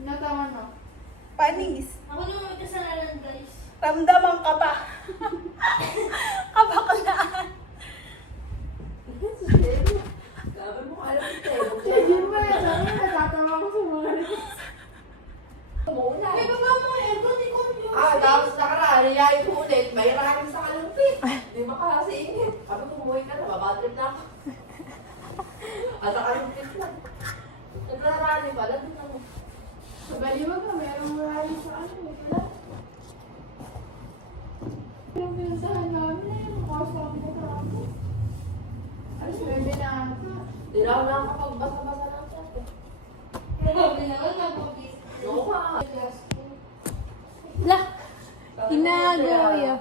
Natawa na. Panis. Ako naman may kasalanan, guys. Ramdaman ka pa. Kabaklaan. Gabi mo alam ito. Hindi mo yan. Natatawa ko sa mga reels. Muna. Kaya baba mo, Ergo, di ko yung Tapos nakaraan, niyayin ko ulit. May raking sa kalumpit. Di ba kasi ingit? Sabi ko, umuwi ka na, babatrip na ako. At sa kalumpit lang. Nagrarani pala, doon ako. Sa baliwag ka, merong marami sa ano. Wala. Yung pinuntahan namin eh. Makasama mo ka ako. Ay, sabi na ako. Di na ako nakakapagbasa-basa ng chat eh. Grabe na, wala po, please. Oo nga. Lah. Hinagoya.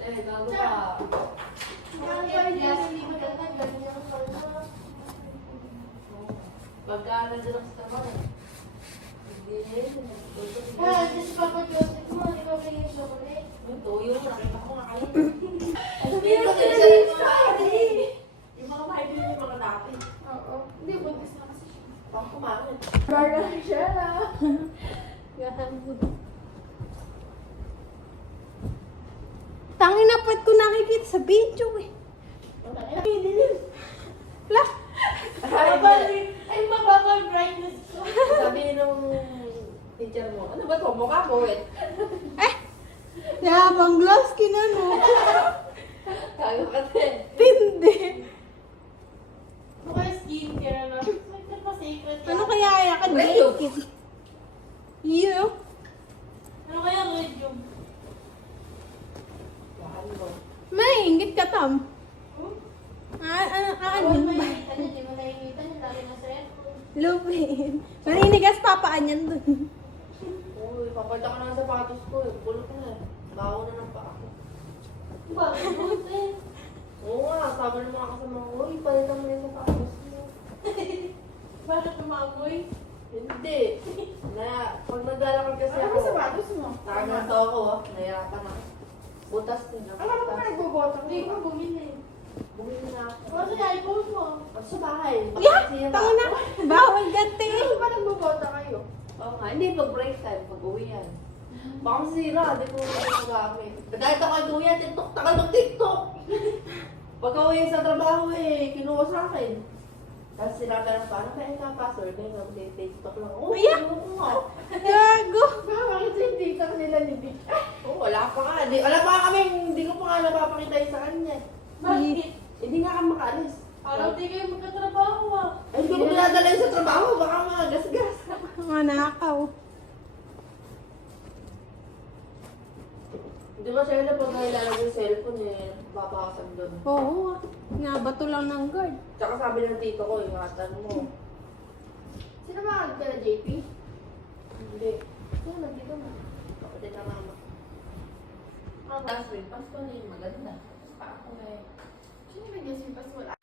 Gago ka. Hindi maganda, ganyan ang pala. Pagka nandiyan ako sa trabaho. Hindi Ah, si Papa Joseph mo, di ba bigyan yung chocolate? yung tuyo, nakita ko nga kayo. Pero Yung sila yung mga mahibili yung mga dati. Oo. Hindi, buntis na kasi siya. Baka kumain. Baga siya na. Tangin na pat ko nakikita sa video eh. Lah. Ay, mababa brightness ko. Sabi nung teacher mo, ano ba to? Mukha mo eh. Yabang gloss kinano. Kago ka din. Tindi. Mukha skincare na. Secret pa secret. Ano kaya yakan Rayo. nakikita? Iyo. Ano kaya red yung? Bakit mo? May, ingit ka tam. Ano Ano yun ba ba? nakikita niya? Di mo nakikita niya? Lagi na sa Lupin. Maninigas papaan yan dun. Uy, papalta ka na ng sapatos ko eh. Bulok na eh. Baho na ng paa ko. Bakit mo ito? Oo nga, sabi ng mga kasama ko, uy, palitan mo yung sapatos mo. Bakit tumamoy? Hindi. Pag naglalakad kasi Ano ako, ba sapatos mo? nakaganto ako, nahirapan ako. Butas din ako. Ano ka nagbobotang? Hindi ko bumili. Bumili na ako. Kasi iPhone mo. Pag sa bahay. Yeah, tanga na. Bawal gati. Ano ba nagbobota kayo? Oo nga, hindi pag break time, pag uwi yan. Baka masira, di ko magagamit. Dahil ako kay Kuya, TikTok, takal ng TikTok. Pagka uwi sa trabaho eh, kinuha sa akin. Tapos sinabi lang pa, ano kaya yung password? Kaya nga, TikTok lang. Oo, Kuya! kinuha ko nga. Gago. Bakit yung TikTok nila ni Vic? Oo, wala pa nga. Wala pa nga kami, hindi ko pa nga napapakita yun sa kanya. Bakit? Hindi nga kami makaalis. Parang di kayo magkatrabaho ah. Ay, hindi ko pinadala yun sa trabaho, baka mga gas-gas. Mga nakaw. Di ba siya pag nailalagay yung cellphone eh, babakasan doon. Oo. Nabato lang ng guard. Tsaka sabi ng tito ko, ingatan mo. Sino ba ka na JP? Hindi. Sino nandito na? Kapatid na mama. Last week, Pasko na yung maganda. Pa ako eh. Sino nag-gasipas mo?